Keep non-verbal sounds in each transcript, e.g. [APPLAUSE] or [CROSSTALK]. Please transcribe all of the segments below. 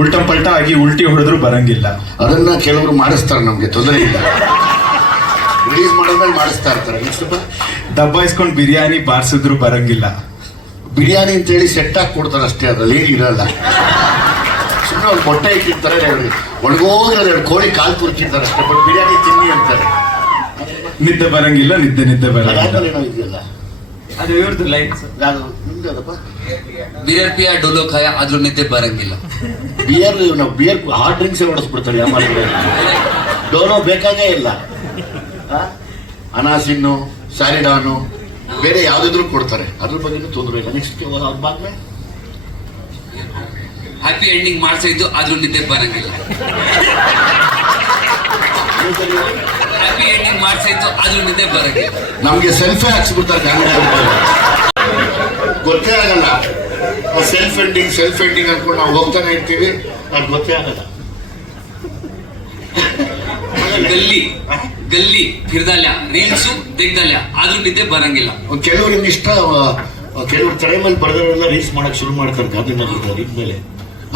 ಉಲ್ಟಂ ಪಲ್ಟ ಆಗಿ ಉಲ್ಟಿ ಹೊಡೆದ್ರು ಬರಂಗಿಲ್ಲ. ಅದನ್ನ ಕೆಲವರು ಮಾಡಿಸ್ತಾರೆ ನಮ್ಗೆ ತೊಂದರೆ ಇಲ್ಲ. ರಿಲೀಸ್ ಮಾಡಿದ್ಮೇಲೆ ಮಾಡಿಸ್ತಾ ಇರ್ತಾರೆ ನೆಕ್ಸ್ಟ್ ದಬ್ಬಾಯಿಸ್ಕೊಂಡ್ ಬಿರಿಯಾನಿ ಬಾರಿಸಿದ್ರು ಬರಂಗಿಲ್ಲ. ಬಿರಿಯಾನಿ ಅಂತೇಳಿ ಸೆಟ್ ಆಗಿ ಕೊಡ್ತಾರೆ ಅಷ್ಟೇ ಅದ್ರಲ್ಲಿ ಏನು ಇರಲ್ಲ. ಸುಮ್ಮನೆ ಅವ್ರು ಮೊಟ್ಟೆ ಇಟ್ಟಿರ್ತಾರೆ ಒಣಗೋಗಿರೋದು ಎರಡು ಕೋಳಿ ಕಾಲು ತುರ್ಕಿರ್ತಾರೆ ಅಷ್ಟೇ ಬಟ್ ಬಿರಿಯಾನಿ ತಿನ್ನಿ ಅಂತಾರೆ. ನಿದ್ದೆ ಬರಂಗಿಲ್ಲ ನಿದ್ದೆ ನಿದ್ದೆ ಬರಂಗಿಲ್ಲ. ಅದಾದ್ಮೇಲೆ ಏನೋ ಇದೆಯಲ್ಲ? ಅದು ಇವ್ರದ್ದು ಲೈನ್ ಯಾವುದು ನಿಮ್ದು ಅದಪ್ಪ ಬಿಯರ್ ಪಿಯ ಡೋಲೋ ಖಾಯ ಆದ್ರೂ ನಿದ್ದೆ ಬರಂಗಿಲ್ಲ. ಬಿಯರ್ ನಾವು ಬಿಯರ್ ಹಾರ್ಡ್ ಡ್ರಿಂಕ್ಸ್ ಹೊಡೆಸ್ಬಿಡ್ತಾರೆ ಯಾವ ಡೋನೋ ಬೇಕಾಗೇ ಇಲ್ಲ? ಅನಾಸಿನ್ನು ಸ್ಯಾರಿಡಾನು ಬೇರೆ ಯಾವ್ದಿದ್ರು ಕೊಡ್ತಾರೆ. ಅದ್ರ ಬಗ್ಗೆ ತೊಂದರೆ ಇಲ್ಲ. ನೆಕ್ಸ್ಟ್ ಅದಾದ್ಮೇಲೆ ಹ್ಯಾಪಿ ಎಂಡಿಂಗ್ ಮಾಡ್ಸಿದ್ದು ಆದ್ರೂ ನಿದ್ದೆ ಬರಂಗಿಲ್ಲ. ಹ್ಯಾಪಿ ಎಂಡಿಂಗ್ ಮಾಡ್ಸಿದ್ದು ಆದ್ರೂ ನಿದ್ದೆ ಬರಂಗಿಲ್ಲ. ನಮ್ಗೆ ಸೆಲ್ಫೇ ಹಾಕ್ಸ್ಬಿಡ್ತಾರೆ ಕಾಮಿಡಿ ಗೊತ್ತೇ ಆಗಲ್ಲ. ಸೆಲ್ಫ್ ಎಂಡಿಂಗ್ ಸೆಲ್ಫ್ ಎಂಡಿಂಗ್ ಅನ್ಕೊಂಡು ನಾವು ಹೋಗ್ತಾನೆ ಇರ್ತೀವಿ. ಅದು ಗೊತ್ತೇ ಆಗಲ್ಲ. ಗಲ್ಲಿ ಗಲ್ಲಿ ಫಿರ್ದಲ್ಯ ರೀಲ್ಸು ತೆಗ್ದಲ್ಯ ಆದ್ರೂ ನಿದ್ದೆ ಬರಂಗಿಲ್ಲ. ಕೆಲವ್ರು ಇಷ್ಟ ಕೆಲವರು ಮೇಲೆ ಬರೆದವರೆಲ್ಲ ರೀಲ್ಸ್ ಮಾಡಕ್ ಶುರು ಮಾಡ್ತಾರೆ. ಅದನ್ನ ಮೇಲೆ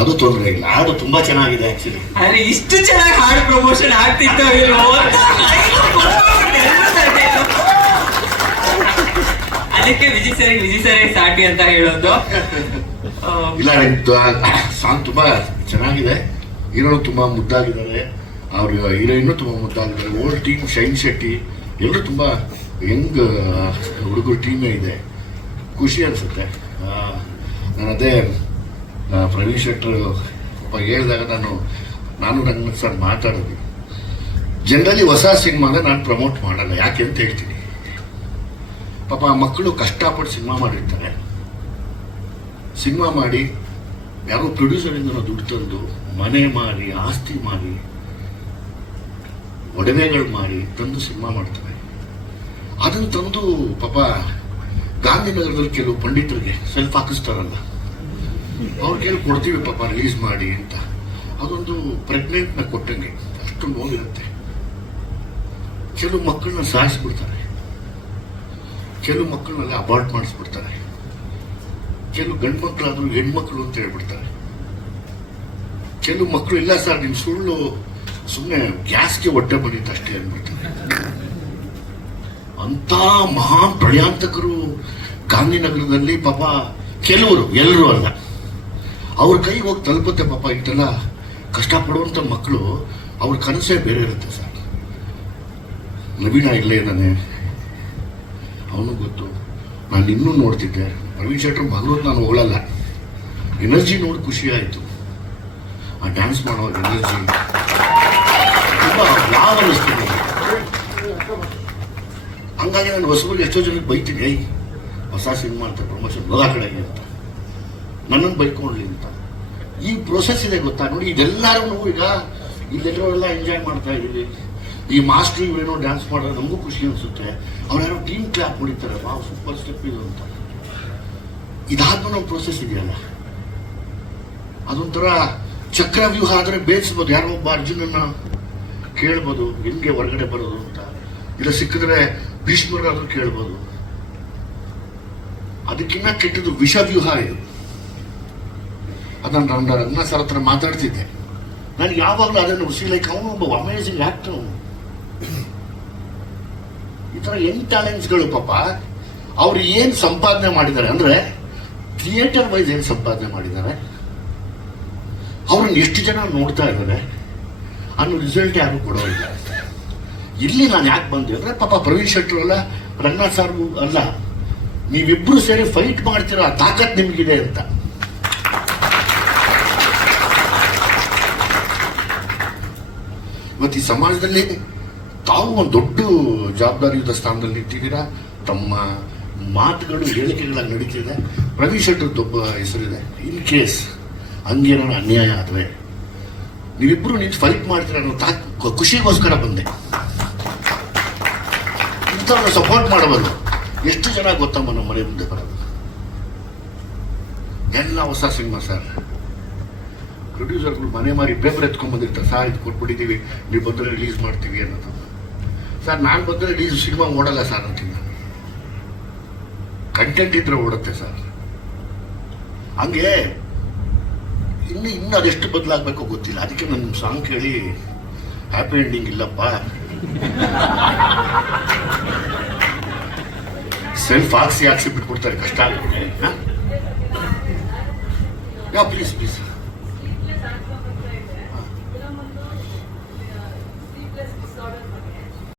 ಅದು ತೊಂದರೆ ಇಲ್ಲ. ಹಾಡು ತುಂಬಾ ಚೆನ್ನಾಗಿದೆ ಆಕ್ಚುಲಿ ಅರೆ ಇಷ್ಟು ಚೆನ್ನಾಗಿ ಹಾಡು ಪ್ರಮೋಷನ್ ಆಗ್ತಿತ್ತು ಇಲ್ವೋ ಅಂತ ಎಲ್ರೂ ಸಾಟಿ ಇಲ್ಲ. ಅದಕ್ಕೆ ವಿಜಯ್ ಸರಿ ಸಾಟಿ ಅಂತ ಹೇಳೋದು? [LAUGHS] ಇಲ್ಲ ಸಾಂಗ್ ತುಂಬಾ ಚೆನ್ನಾಗಿದೆ. ಹೀರೋ ತುಂಬಾ ಮುದ್ದಾಗಿದ್ದಾರೆ. ಅವ್ರ ಹೀರೋಯಿನ್ ತುಂಬಾ ಮುದ್ದಾಗಿದ್ದಾರೆ. ಓಲ್ಡ್ ಟೀಮ್ ಶೈನ್ ಶೆಟ್ಟಿ ಎಲ್ಲರೂ ತುಂಬಾ ಯಂಗ್ ಹುಡುಗರು ಟೀಮೇ ಇದೆ. ಖುಷಿ ಅನ್ಸುತ್ತೆ. ನಾನು ಅದೇ ಪ್ರವೀಣ್ ಶೆಟ್ಟರ್ ಪಾಪ ಹೇಳಿದಾಗ ನಾನು ನಾನು ರಂಗನಾಥ್ ಸರ್ ಮಾತಾಡೋದು. ಜನರಲಿ ಹೊಸ ಸಿನಿಮಾನ ನಾನು ಪ್ರಮೋಟ್ ಮಾಡಲ್ಲ. ಯಾಕೆ ಅಂತ ಹೇಳ್ತೀನಿ. ಪಾಪ ಆ ಮಕ್ಕಳು ಕಷ್ಟಪಟ್ಟು ಸಿನಿಮಾ ಮಾಡಿರ್ತಾರೆ. ಸಿನಿಮಾ ಮಾಡಿ, ಯಾರೋ ಪ್ರೊಡ್ಯೂಸರಿಂದ ದುಡ್ಡು ತಂದು ಮನೆ ಮಾಡಿ, ಆಸ್ತಿ ಮಾಡಿ, ಒಡವೆಗಳು ಮಾಡಿ ತಂದು ಸಿನಿಮಾ ಮಾಡ್ತಾರೆ. ಅದನ್ನು ತಂದು ಪಾಪ ಗಾಂಧಿನಗರದಲ್ಲಿ ಕೆಲವು ಪಂಡಿತರಿಗೆ ಸೆಲ್ಫ್ ಹಾಕಿಸ್ತಾರಲ್ಲ. ಅವ್ರು ಕೇಳಿ ಕೊಡ್ತೀವಿ ಪಾಪ ರಿಲೀಸ್ ಮಾಡಿ ಅಂತ. ಅದೊಂದು ಪ್ರೆಗ್ನೆಂಟ್ನ ಕೊಟ್ಟಂಗೆ ಅಷ್ಟು ನೋವಿರುತ್ತೆ. ಕೆಲವು ಮಕ್ಕಳನ್ನ ಸಾಯಿಸ್ಬಿಡ್ತಾರೆ. ಕೆಲವು ಮಕ್ಕಳನ್ನೆಲ್ಲ ಅಬಾರ್ಟ್ ಮಾಡಿಸ್ಬಿಡ್ತಾರೆ. ಕೆಲವು ಗಂಡು ಮಕ್ಕಳಾದ್ರು ಹೆಣ್ಮಕ್ಳು ಅಂತ ಹೇಳ್ಬಿಡ್ತಾರೆ. ಕೆಲವು ಮಕ್ಕಳು ಇಲ್ಲ ಸರ್ ನಿಮ್ ಸುಳ್ಳು ಸುಮ್ಮನೆ ಗ್ಯಾಸ್ಗೆ ಹೊಟ್ಟೆ ಬಂದಿತ್ತು ಅಷ್ಟೇ ಅಂದ್ಬಿಡ್ತಾರೆ. ಅಂತ ಮಹಾ ಪ್ರಯಾಂತಕರು ಗಾಂಧಿನಗರದಲ್ಲಿ ಪಾಪ ಕೆಲವರು, ಎಲ್ಲರೂ ಅಲ್ಲ. ಅವ್ರ ಕೈ ಹೋಗಿ ತಲುಪುತ್ತೆ ಪಾಪ ಇಷ್ಟೆಲ್ಲ ಕಷ್ಟಪಡುವಂಥ ಮಕ್ಕಳು ಅವ್ರ ಕನಸೇ ಬೇರೆ ಇರುತ್ತೆ ಸರ್. ನವೀನ ಇಲ್ಲೇ ಇದ್ದಾನೆ ಅವನು ಗೊತ್ತು. ನಾನು ಇನ್ನೂ ನೋಡ್ತಿದ್ದೆ. ಪ್ರವೀಣ್ ಶೆಟ್ರು ಬಂದೋದು ನಾನು ಹೋಗಲ್ಲ. ಎನರ್ಜಿ ನೋಡಿ ಖುಷಿ ಆಯಿತು. ಆ ಡ್ಯಾನ್ಸ್ ಮಾಡೋ ಎನರ್ಜಿ. ತುಂಬ ಲಾಭ ಅನ್ನಿಸ್ತಿದೆ. ಹಂಗಾಗಿ ನಾನು ಹೊಸಬರಿಗೆ ಎಷ್ಟೋ ಜನಕ್ಕೆ ಬೈತೀನಿ ಐ ಹೊಸ ಸಿನಿಮಾ ಅಂತ ಪ್ರಮೋಷನ್ ಹೋದ ಕಡೆ ಅಂತ. ನನ್ನನ್ನು ಬೈಕೊಂಡ್ಲಿ ಅಂತ. ಈ ಪ್ರೊಸೆಸ್ ಇದೆ ಗೊತ್ತಾ? ನೋಡಿ ಇದೆಲ್ಲರೂ ಈಗ ಇಲ್ಲೆಲ್ಲರೆಲ್ಲ ಎಂಜಾಯ್ ಮಾಡ್ತಾ ಇದೀವಿ ಈ ಮಾಸ್ಟ್ರು ಇವರೇನೋ ಡ್ಯಾನ್ಸ್ ಮಾಡಿದ್ರೆ ನಮಗೂ ಖುಷಿ ಅನಿಸುತ್ತೆ. ಅವರೇನೋ ಟೀಮ್ ಕ್ಲಾಪ್ ಹೊಡಿತಾರೆ. ವಾವ್ ಸೂಪರ್ ಸ್ಟೆಪ್ ಇದು ಅಂತ. ಇದಾದ್ಮೇಲೆ ನಮ್ಮ ಪ್ರೊಸೆಸ್ ಇದೆಯಲ್ಲ. ಅದೊಂಥರ ಚಕ್ರವ್ಯೂಹ ಆದರೆ ಬೇಯಿಸ್ಬೋದು. ಯಾರೋ ಒಬ್ಬ ಅರ್ಜುನನ್ನ ಕೇಳ್ಬೋದು, ಹೆಂಗೆ ಹೊರಗಡೆ ಬರೋದು ಅಂತ. ಇಲ್ಲ ಸಿಕ್ಕಿದ್ರೆ ಭೀಷ್ಮರಾದ್ರೂ ಕೇಳ್ಬೋದು. ಅದಕ್ಕಿಂತ ಕೆಟ್ಟದ್ದು ವಿಷವ್ಯೂಹ ಇದು. ಅದನ್ನು ನನ್ನ ರಂಗನಾಥ್ ಸರ್ ಹತ್ರ ಮಾತಾಡ್ತಿದ್ದೆ. ನಾನು ಯಾವಾಗಲೂ ಅದನ್ನು ಉಸಿ ಲೈಕ್ ಅವನು ಒಬ್ಬ ಅಮೇಝಿಂಗ್ ಆಕ್ಟರ್ ಈ ಥರ ಯಂಗ್ ಟ್ಯಾಲೆಂಟ್ಸ್ಗಳು ಪಾಪ, ಅವ್ರು ಏನು ಸಂಪಾದನೆ ಮಾಡಿದ್ದಾರೆ ಅಂದ್ರೆ ಥಿಯೇಟರ್ ವೈಸ್ ಏನು ಸಂಪಾದನೆ ಮಾಡಿದ್ದಾರೆ, ಅವ್ರನ್ನ ಎಷ್ಟು ಜನ ನೋಡ್ತಾ ಇದ್ದಾರೆ ಅನ್ನೋ ರಿಸಲ್ಟ್ ಯಾರು ಕೊಡೋದಿಲ್ಲ ಇಲ್ಲಿ. ನಾನು ಯಾಕೆ ಬಂದೆ ಅಂದ್ರೆ, ಪಾಪ ಪ್ರವೀಣ್ ಶೆಟ್ಟರು ಅಲ್ಲ, ರಂಗನಾಥ್ ಸರ್ ಅಲ್ಲ, ನೀವಿಬ್ರು ಸೇರಿ ಫೈಟ್ ಮಾಡ್ತೀರಾ ಆ ತಾಕತ್ ನಿಮಗಿದೆ ಅಂತ. ಇವತ್ತು ಈ ಸಮಾಜದಲ್ಲಿ ತಾವು ಒಂದು ದೊಡ್ಡ ಜವಾಬ್ದಾರಿಯುತ ಸ್ಥಾನದಲ್ಲಿ ನಿಂತಿದ್ದೀರಾ ತಮ್ಮ ಮಾತುಗಳು, ಹೇಳಿಕೆಗಳಾಗಿ ನಡೀತಿದೆ. ರವಿ ಒಬ್ಬ ಹೆಸರಿದೆ. ಇನ್ ಕೇಸ್ ಹಂಗೇನಾರ ಅನ್ಯಾಯ ಆದರೆ ನೀವಿಬ್ರು ನಿಂತು ಫೈಟ್ ಮಾಡ್ತೀರ ಅನ್ನೋ ತಾ ಖುಷಿಗೋಸ್ಕರ ಬಂದೆ. ಇಂಥವ್ರನ್ನ ಸಪೋರ್ಟ್ ಮಾಡಬಲ್ಲ ಎಷ್ಟು ಜನ ಗೊತ್ತಮ್ಮ ನಮ್ಮ ಮನೆ ಮುಂದೆ ಬರೋದು? ಎಲ್ಲ ಹೊಸ ಸಿನಿಮಾ ಸರ್. ಪ್ರೊಡ್ಯೂಸರ್ಗಳು ಮನೆ ಮಾರಿ ಪೇಪರ್ ಎತ್ಕೊಂಡ್ಬಂದಿರ್ತಾರೆ ಸರ್, ಇದು ಕೊಟ್ಬಿಟ್ಟಿದ್ದೀವಿ. ನೀವು ಬಂದರೆ ರಿಲೀಸ್ ಮಾಡ್ತೀವಿ ಅನ್ನೋದು. ಸರ್, ನಾನು ಬಂದರೆ ರಿಲೀಸ್ ಸಿನಿಮಾ ಓಡಲ್ಲ ಸರ್ ಅಂತೀನಿ ಕಂಟೆಂಟ್ ಇದ್ರೆ ಓಡುತ್ತೆ ಸರ್. ಹಂಗೆ ಇನ್ನು ಇನ್ನು ಅದೆಷ್ಟು ಬದಲಾಗಬೇಕೋ ಗೊತ್ತಿಲ್ಲ. ಅದಕ್ಕೆ ನನ್ನ ಸಾಂಗ್ ಕೇಳಿ ಹ್ಯಾಪಿ ಎಂಡಿಂಗ್ ಇಲ್ಲಪ್ಪ. ಸೆಲ್ಫ್ ಹಾಕ್ಸಿ ಹಾಕ್ಸಿ ಬಿಟ್ಬಿಡ್ತಾರೆ, ಕಷ್ಟ ಯಾ ಪ್ಲೀಸ್ ಪ್ಲೀಸ್